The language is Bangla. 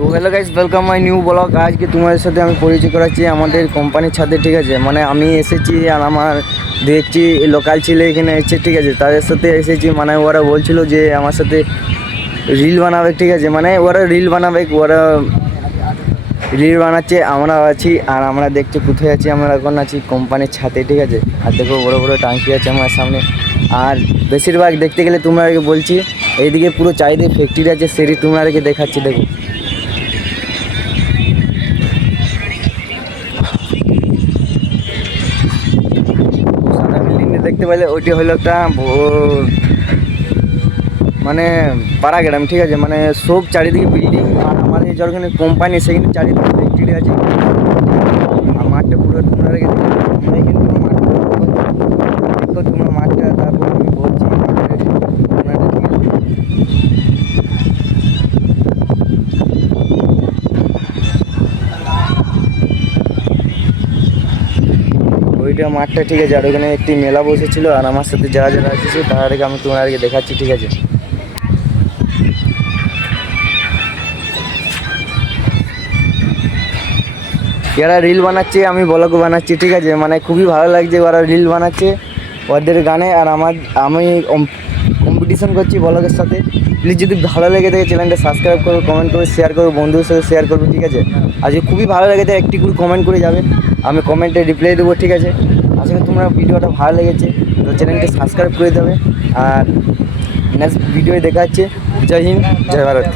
তো hello guys, welcome my new blog. আজকে তোমাদের সাথে আমি পরিচয় করাচ্ছি আমাদের কোম্পানির ছাদে, ঠিক আছে। মানে আমি এসেছি আর আমার দেখছি লোকাল ছেলে এখানে এসেছে, ঠিক আছে। তাদের সাথে এসেছি, মানে ওরা বলছিল যে আমার সাথে রিল বানাবে, ঠিক আছে। মানে ওরা রিল বানাবে, ওরা রিল বানাচ্ছে, আমরা আছি। আর আমরা দেখছি কোথায় আছি, আমরা এখন আছি কোম্পানির ছাদে, ঠিক আছে। আর দেখো বড় বড় টাঙ্কি আছে আমার সামনে। আর বেশিরভাগ দেখতে গেলে তোমরা আগে বলছি, এইদিকে পুরো চারিদিকে ফ্যাক্টরি আছে, সেটি তোমরা আগে দেখাচ্ছি, দেখো। সাদা বিল্ডিং দেখতে পেলে ওইটি হলো একটা মানে পাড়াগ্রাম, ঠিক আছে। মানে সব চারিদিকে বিল্ডিং, আর আমাদের যেখানে কোম্পানি সেখানে চারিদিকে ফ্যাক্টরি আছে। আর মাঠটা পুরো তোমরা রেখে আমরা এখানে পুরো মাঠটা দেখো, তোমরা মাঠটা। তারপর আমি বলছি ওইটা মাঠটা, ঠিক আছে। আর ওখানে একটি মেলা বসেছিল, আর আমার সাথে যারা যারা এসেছে তাদেরকে আমি তোমাদেরকে দেখাচ্ছি, ঠিক আছে। এরা রিল বানাচ্ছে, আমি ব্লগ বানাচ্ছি, ঠিক আছে। মানে খুবই ভালো লাগছে, ওরা রিল বানাচ্ছে ওদের গানে, আর আমি কম্পিটিশন করছি ব্লগের সাথে। প্লিজ যদি ভালো লেগে থাকে চ্যানেলটা সাবস্ক্রাইব করো, কমেন্ট করো, শেয়ার করো, বন্ধুদের সাথে শেয়ার করবে, ঠিক আছে। আর যদি খুবই ভালো লেগে থাকে একটি করে কমেন্ট করে যাবে, আমি কমেন্টে রিপ্লাই দেবো, ঠিক আছে। আশা করি তোমরা ভিডিওটা ভালো লেগেছে, তো চ্যানেলটা সাবস্ক্রাইব করে দেবে। আর নেক্সট ভিডিও দেখা হচ্ছে। জয় হিন্দ, জয় ভারত।